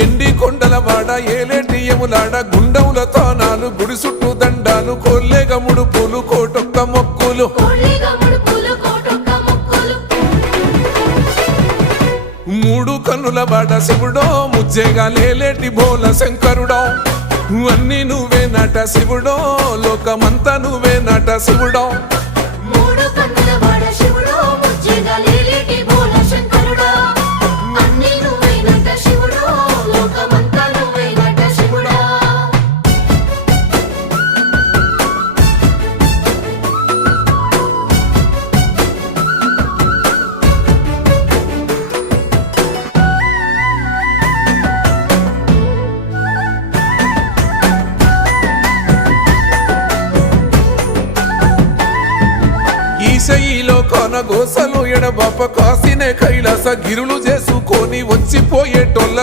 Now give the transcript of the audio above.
ఎండి కొండల వాడ ఏలేటియములాడ గుండముల తానాలు గుడి చుట్టూ దండాలు కోల్లేగ ముడుపులు కోటొక్క మొక్కులు మూడు కన్నుల వాడ శివుడో ముజ్జేగా లేలేటి బోల శంకరుడో అన్ని నువ్వే నట శివుడో లోకమంతా నువ్వే నట శివుడో ఈశయిలో కొనగోసలు ఎడబాప కాసినే కైలాస గిరులు చేసుకొని వచ్చిపోయేటోళ్ళ